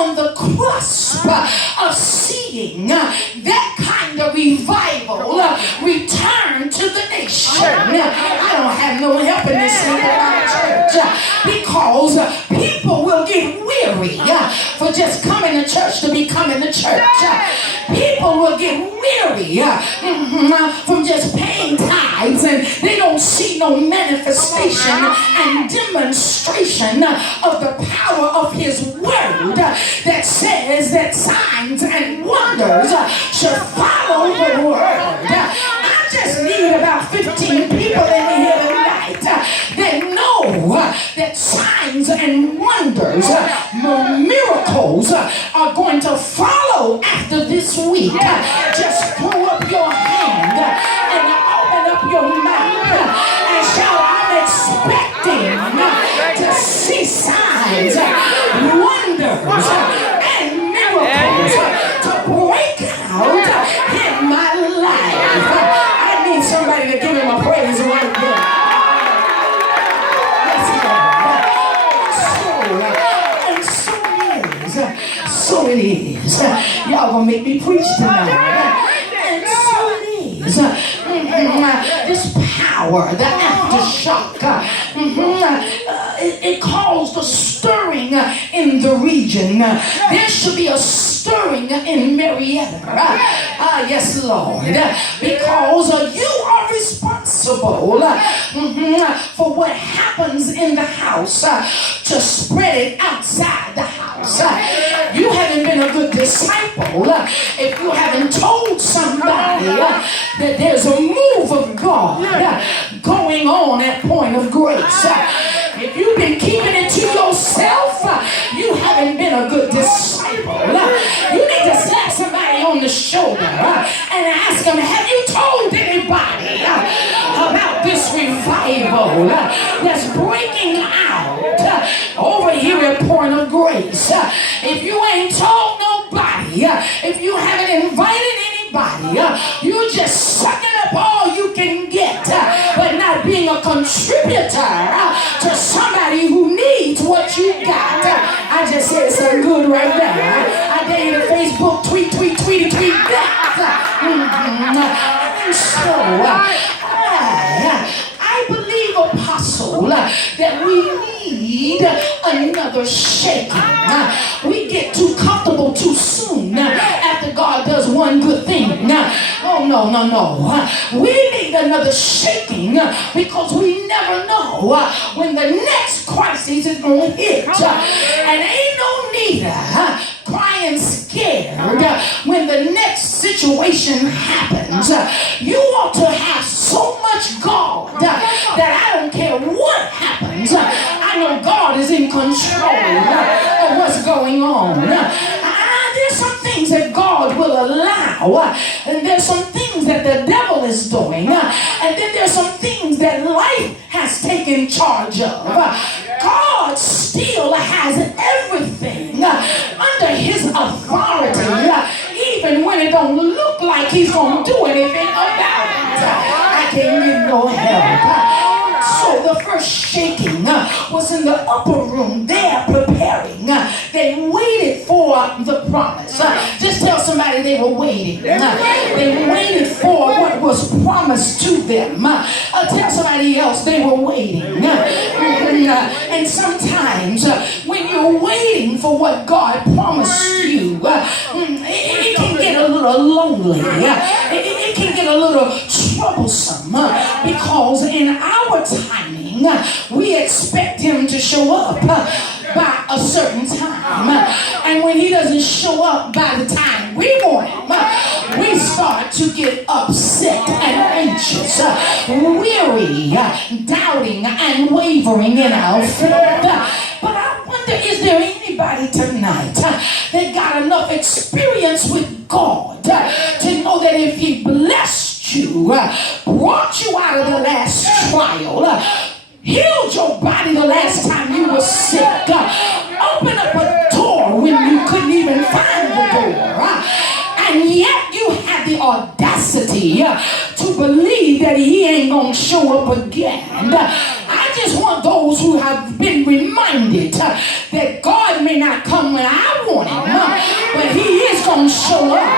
on the cusp of seeing that kind of revival return to the nation. I don't have no help in this thing about church because people will get weary for just coming to church to be coming to church. People will get weary from just paying tithes and they don't see no manifestation and demonstration of the power of his word that says that signs and wonders should follow the word. I just need about 15 people in here tonight that know that signs and wonders, miracles are going to follow after this week. Just throw up your hand and open up your mouth and shout, I'm expecting to see signs, wonders, and miracles to break out in my life. I need somebody to give him a praise right there. So it is. Y'all gonna make me preach tonight. And so it is. This power, the aftershock, it caused a stirring in the region. There should be a stirring in Marietta. Yes, Lord. Because you are responsible for what happens in the house to spread it outside the house. You haven't been a good disciple if you haven't told somebody that there's a move of God going on at Point of Grace. If you've been keeping it to yourself, you haven't been a good disciple. You need to slap somebody on the shoulder and ask them, have you told anybody about this revival that's breaking out over here at Point of Grace? If you ain't told nobody, if you haven't invited anybody, you just sucking up all you can get, but not being a contributor to somebody who needs what you got. I just said something good right there. I gave you the Facebook tweet that. So I believe, Apostle, that we need another shaking. We get too comfortable too soon after God does one good thing. Oh, no. We need another shaking because we never know when the next crisis is going to hit. And ain't no need crying scared when the next situation happens. You ought to have so much God that I don't care what happens. I know God is in control of what's going on. There's some things that God will allow, and there's some things that the devil is doing, and then there's some things that life has taken charge of. God still has everything under his authority, even when it don't look like he's going to do anything about it. I can't get no help. So the first shaking was in the upper room. They're preparing. They waited for the promise. Just tell somebody they were waiting. They waited for what was promised to them. Tell somebody else they were waiting. And sometimes when you're waiting for what God promised you, it can get a little lonely. It can get a little troublesome because in our timing, we expect him to show up by a certain time. And when he doesn't show up by the time we want him, we start to get upset and anxious, weary, doubting, and wavering in our faith. But I wonder, is there anybody tonight that got enough experience with God to know that if he blessed you, brought you out of the last trial, healed your body the last time you were sick, opened up a door when you couldn't even find the door, and yet you had the audacity to believe that he ain't gonna show up again? I just want those who have been reminded that God may not come when I want him, but he is going to show up